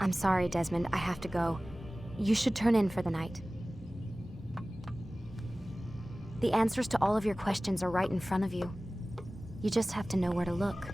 I'm sorry, Desmond. I have to go. You should turn in for the night. The answers to all of your questions are right in front of you. You just have to know where to look.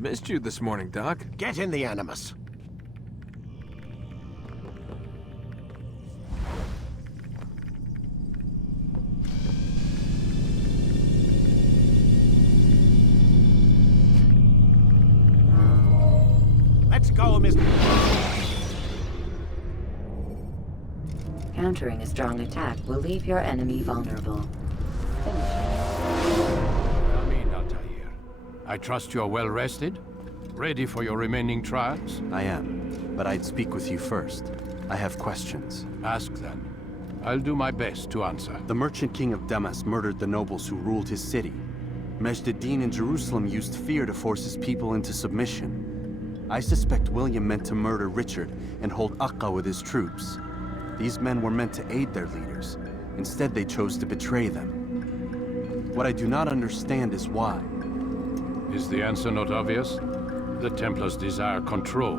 Missed you this morning, Doc. Get in the Animus. Let's go, Mr. Countering a strong attack will leave your enemy vulnerable. Amin, Altair. I trust you are well rested? Ready for your remaining trials? I am, but I'd speak with you first. I have questions. Ask then. I'll do my best to answer. The merchant king of Damas murdered the nobles who ruled his city. Majd-ad-Din in Jerusalem used fear to force his people into submission. I suspect William meant to murder Richard and hold Akka with his troops. These men were meant to aid their leaders. Instead, they chose to betray them. What I do not understand is why. Is the answer not obvious? The Templars desire control.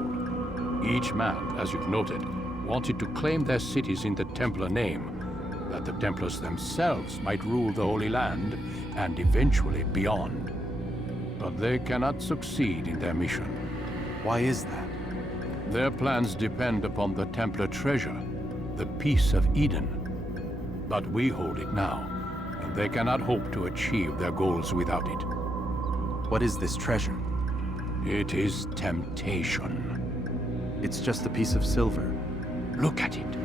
Each man, as you've noted, wanted to claim their cities in the Templar name, that the Templars themselves might rule the Holy Land, and eventually beyond. But they cannot succeed in their mission. Why is that? Their plans depend upon the Templar treasure, the Peace of Eden. But we hold it now, and they cannot hope to achieve their goals without it. What is this treasure? It is temptation. It's just a piece of silver. Look at it.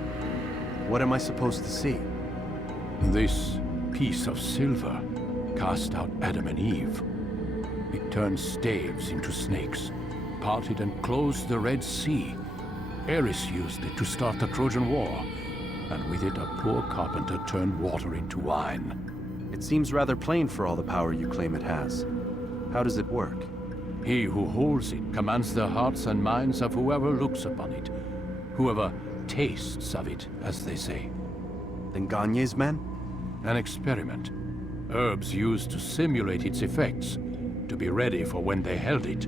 What am I supposed to see? This piece of silver cast out Adam and Eve. It turned staves into snakes, parted and closed the Red Sea. Ares used it to start the Trojan War, and with it a poor carpenter turned water into wine. It seems rather plain for all the power you claim it has. How does it work? He who holds it commands the hearts and minds of whoever looks upon it, whoever tastes of it, as they say. Then Gagne's men? An experiment. Herbs used to simulate its effects, to be ready for when they held it.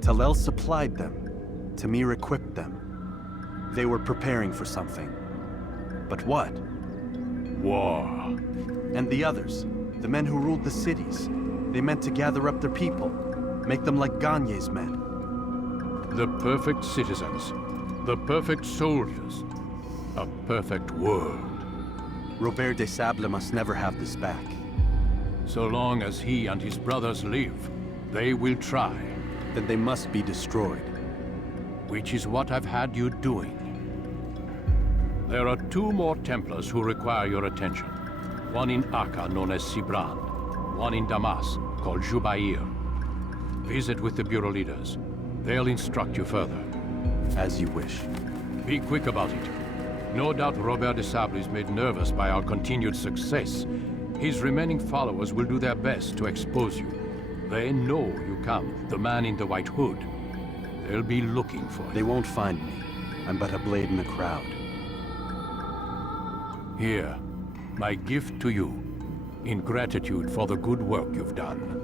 Talel supplied them. Tamir equipped them. They were preparing for something. But what? War. And the others, the men who ruled the cities, they meant to gather up their people, make them like Gagne's men. The perfect citizens, the perfect soldiers, a perfect world. Robert de Sable must never have this back. So long as he and his brothers live, they will try. Then they must be destroyed. Which is what I've had you doing. There are 2 more Templars who require your attention. One in Akka, known as Sibran. One in Damas, called Jubair. Visit with the Bureau leaders. They'll instruct you further. As you wish. Be quick about it. No doubt Robert de Sable is made nervous by our continued success. His remaining followers will do their best to expose you. They know you come, the man in the white hood. They'll be looking for you. They won't find me. I'm but a blade in the crowd. Here, my gift to you, in gratitude for the good work you've done.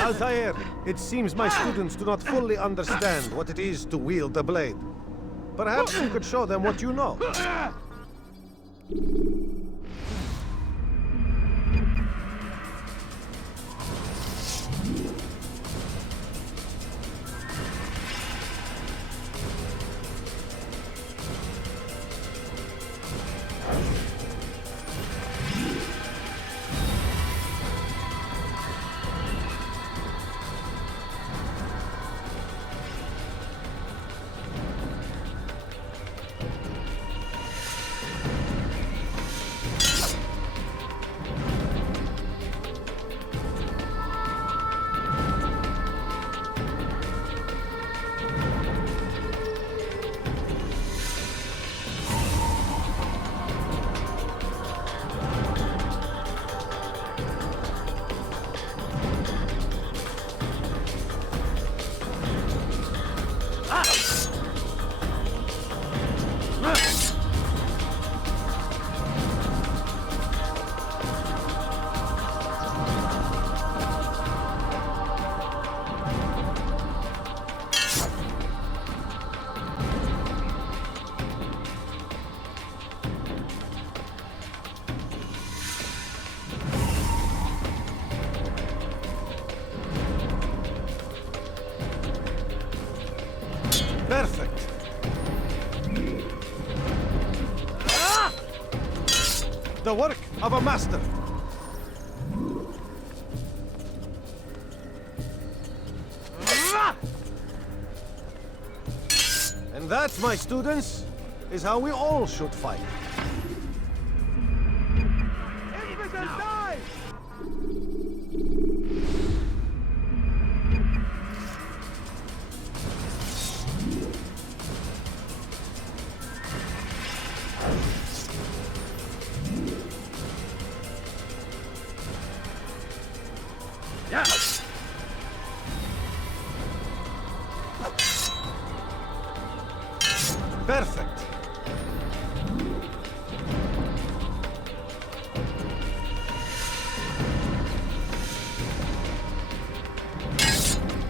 Altair, it seems my students do not fully understand what it is to wield the blade. Perhaps you could show them what you know. Perfect. Ah! The work of a master. Ah! And that, my students, is how we all should fight. Perfect.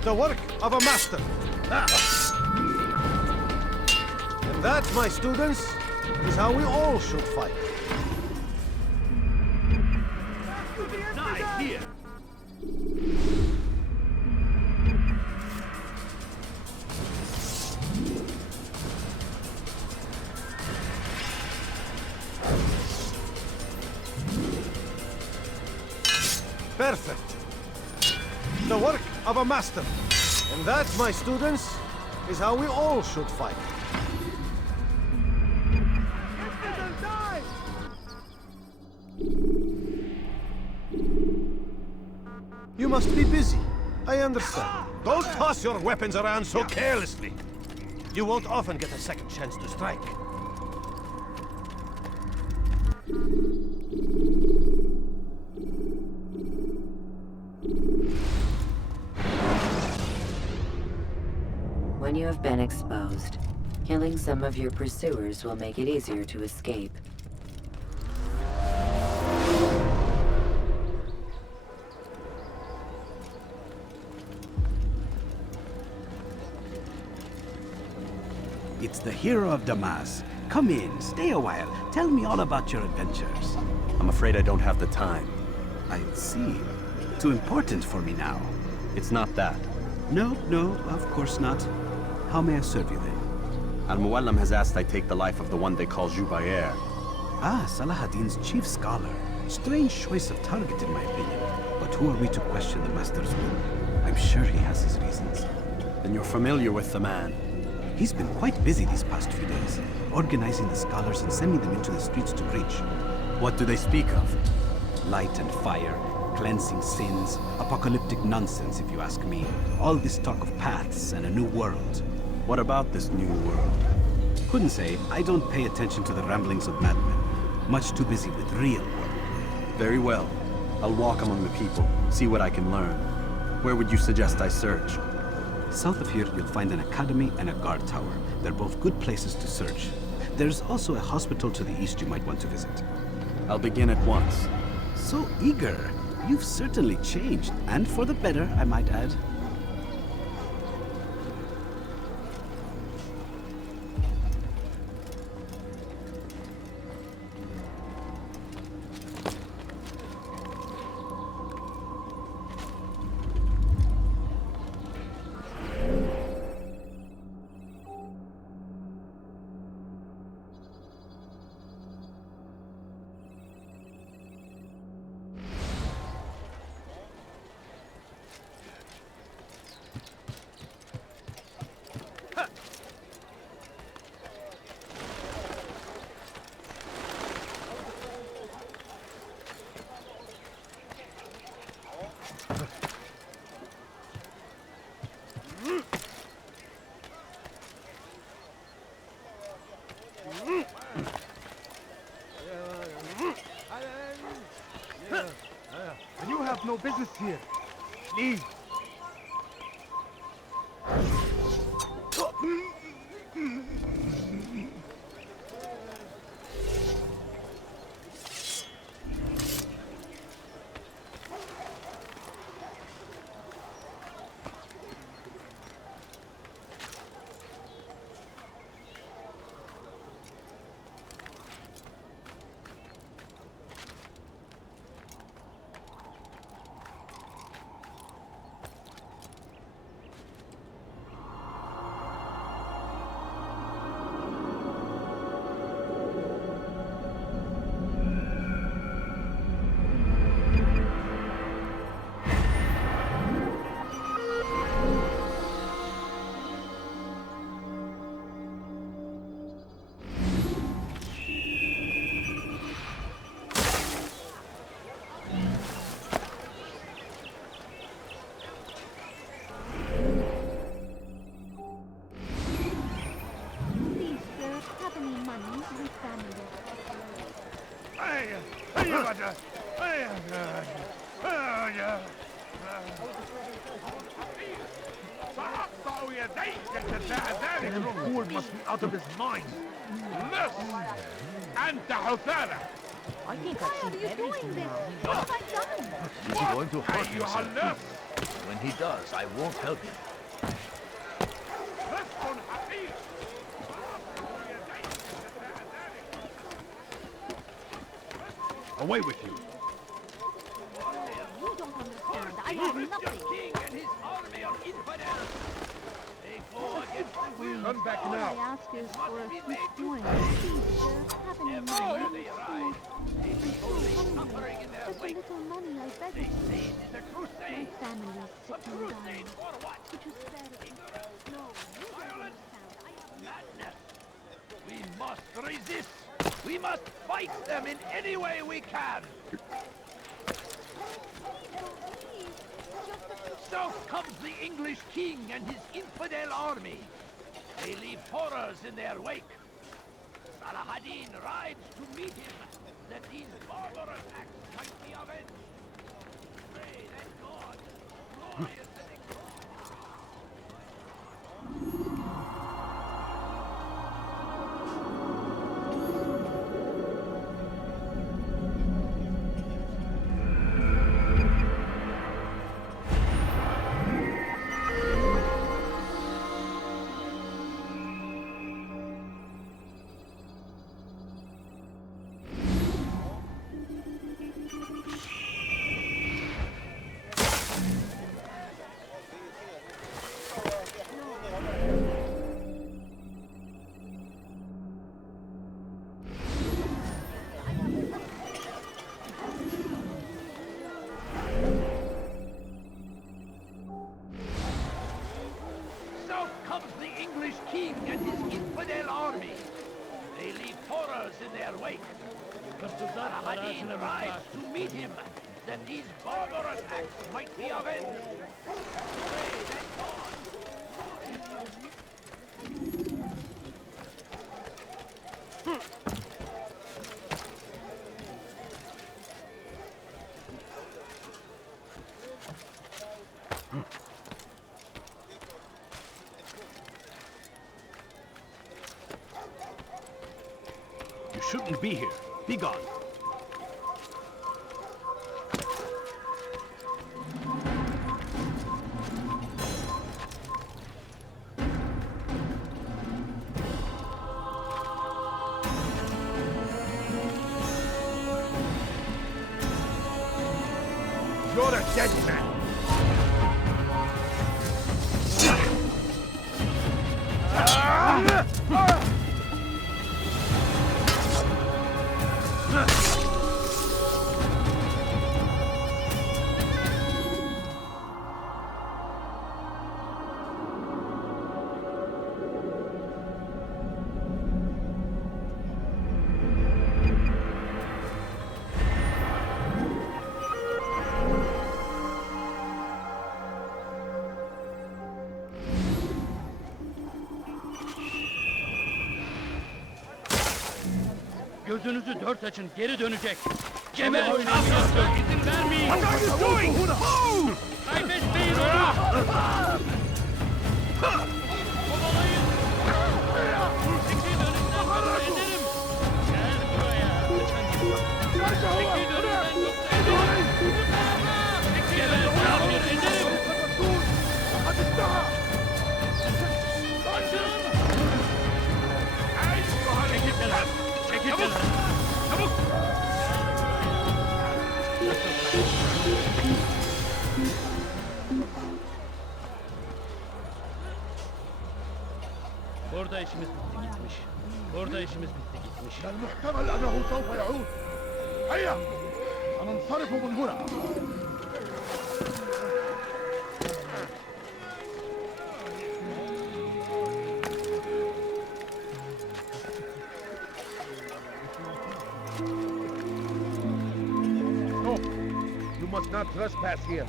The work of a master. And that, my students, is how we all should fight. Die here. Perfect. The work of a master. And that, my students, is how we all should fight. You must be busy. I understand. Don't toss your weapons around so carelessly. You won't often get a second chance to strike. When you have been exposed, killing some of your pursuers will make it easier to escape. It's the hero of Damas. Come in, stay a while. Tell me all about your adventures. I'm afraid I don't have the time. I see. Too important for me now. It's not that. No, of course not. How may I serve you then? Al-Muallim has asked I take the life of the one they call Jubair. Ah, Salahuddin's chief scholar. Strange choice of target in my opinion. But who are we to question the Master's will? I'm sure he has his reasons. Then you're familiar with the man. He's been quite busy these past few days, organizing the scholars and sending them into the streets to preach. What do they speak of? Light and fire, cleansing sins, apocalyptic nonsense if you ask me. All this talk of paths and a new world. What about this new world? Couldn't say. I don't pay attention to the ramblings of madmen. Much too busy with real work. Very well. I'll walk among the people, see what I can learn. Where would you suggest I search? South of here, you'll find an academy and a guard tower. They're both good places to search. There's also a hospital to the east you might want to visit. I'll begin at once. So eager. You've certainly changed, and for the better, I might add. You have no business here. Leave. Hey, hey, you got to- hey, yeah. The fool must be out of his mind. Listen, أنت حثالة. I think I've seen everything now. What have I done? He's going to hurt أيها himself. الناس. When he does, I won't help him. رزق حقير. Away with you. You don't understand. I have nothing. Run back All now. I ask is for a quick coin. Please, Sheriff, have any money. I'm so hungry. Such a little money, I beg of you. My family is sick and dying. Could you spare it? No, you don't understand. I have We must resist. We must fight them in any way we can. South comes the English king and his infidel army. They leave horrors in their wake. Salah-ad-Din rides to meet him, that these barbarous acts might be avenged. Pray that God, glorious and South comes the English king and his infidel army. They leave horrors in their wake. Salah-ad-Din rides to meet him, that these barbarous acts might be avenged. Pray that God, You shouldn't be here. Be gone. You're a dead man. Gözünüzü dört açın, geri dönecek. Geber! İzin vermeyin! What are you doing? Move! Kaybetmeyin onu! Kovalayın! Çekil önümden yoksa ederim! Gel buraya! Kaçan gibi! Çekil önümden yoksa ederim! Geber kafir ederim! Kaçın! Çekil kenara! Çekil kenara! Çabuk! Burada işimiz bitti gitmiş. Burada işimiz bitti gitmiş. المحتمل أنه سوف يعود. هيا! سننصرف من هنا. No, you must not trespass here.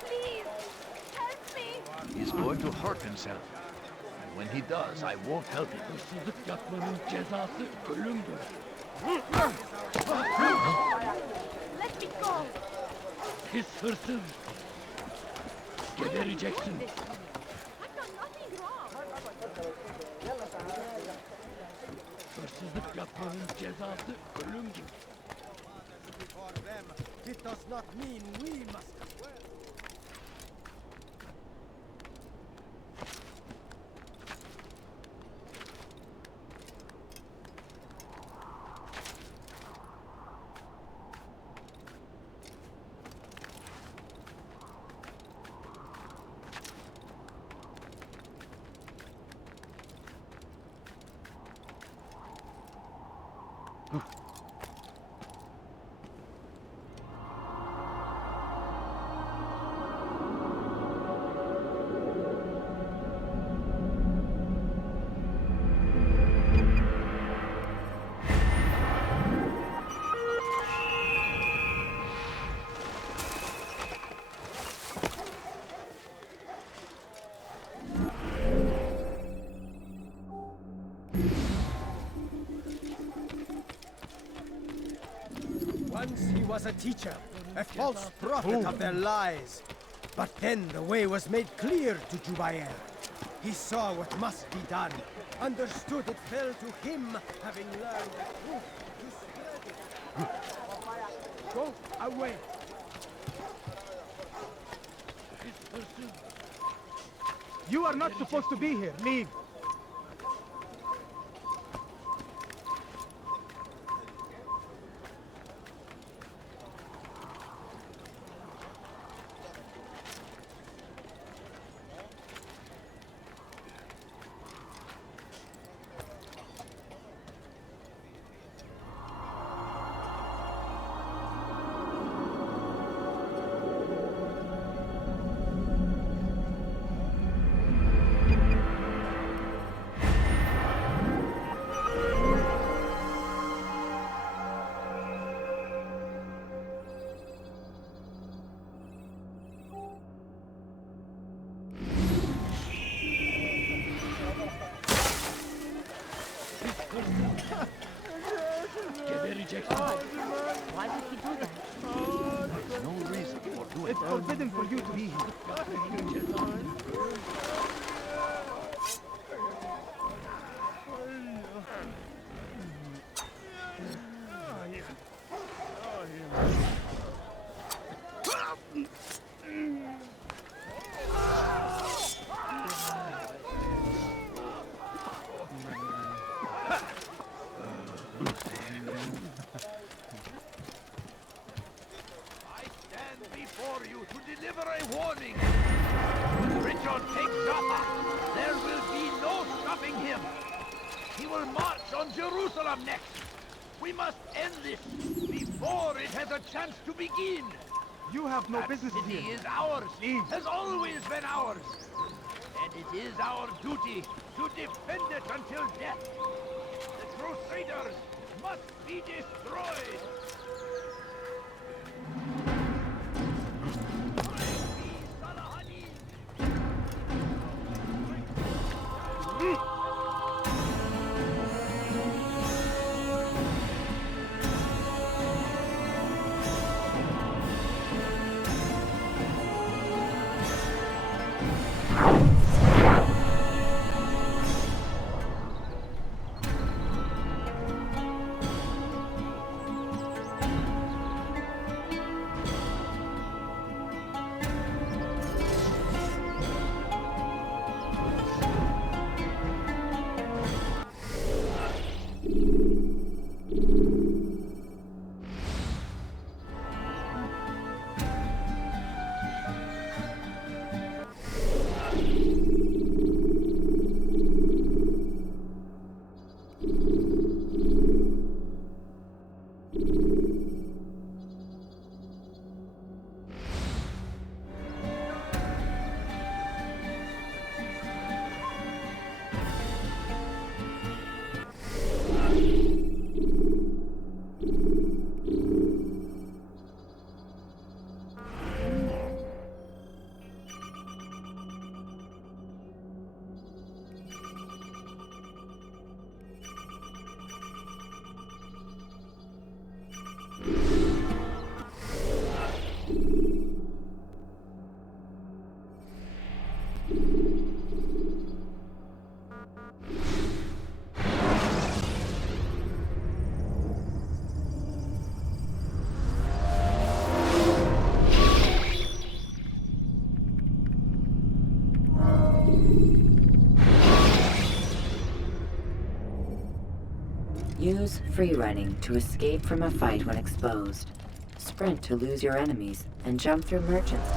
Please, help me! He's going to hurt himself. And when he does, I won't help him. Let me go! His person. Get rejection. I've done nothing wrong! Hırsızlık yapmanın cezası ölümdür. For them, it does not mean we must. Once he was a teacher, a false prophet of their lies. But then the way was made clear to Jubair. He saw what must be done, understood it fell to him, having learned the truth to spread it. Go away! You are not supposed to be here. Leave. Gebereceksin. Why would he do that? There's no reason for doing It's forbidden for you to be here. I stand before you to deliver a warning. When Richard takes Jaffa, there will be no stopping him. He will march on Jerusalem next. We must end this before it has a chance to begin. You have no That business city here. is ours, Leave. has always been ours. And it is our duty to defend it until death. The Crusaders must be destroyed. Use free running to escape from a fight when exposed. Sprint to lose your enemies, and jump through merchants.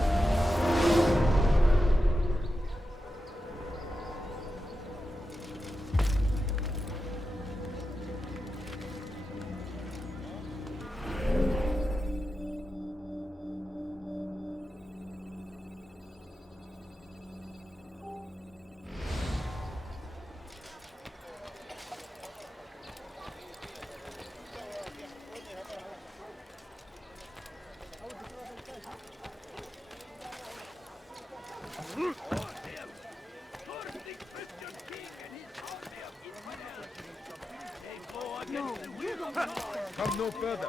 Come no further.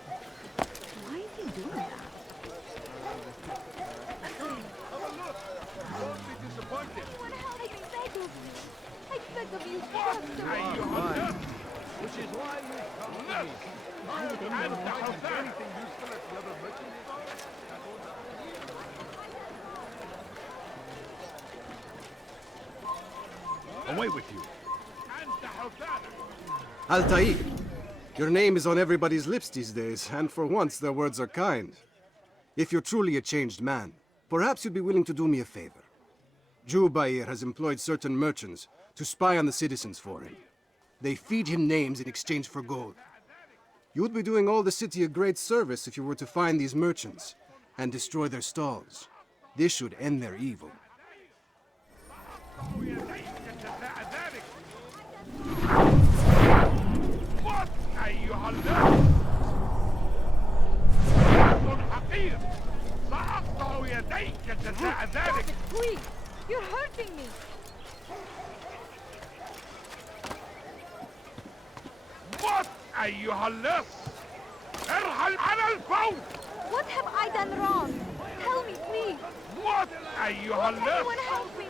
Why is he doing that? Anyone help me, beg of you. I beg of you, faster. Which is why you come to me. Why would anyone want to Anything useful at the other merchant store? Away with you. Altair, your name is on everybody's lips these days, and for once their words are kind. If you're truly a changed man, perhaps you'd be willing to do me a favor. Jubair has employed certain merchants to spy on the citizens for him. They feed him names in exchange for gold. You would be doing all the city a great service if you were to find these merchants and destroy their stalls. This should end their evil. أيها اللص حقير سأقطع يديك جزاء ذلك. Please, you're hurting me. مت أيها اللص ارحل على الفور. What have I done wrong? Tell me, please. مت أيها اللص. Anyone help me.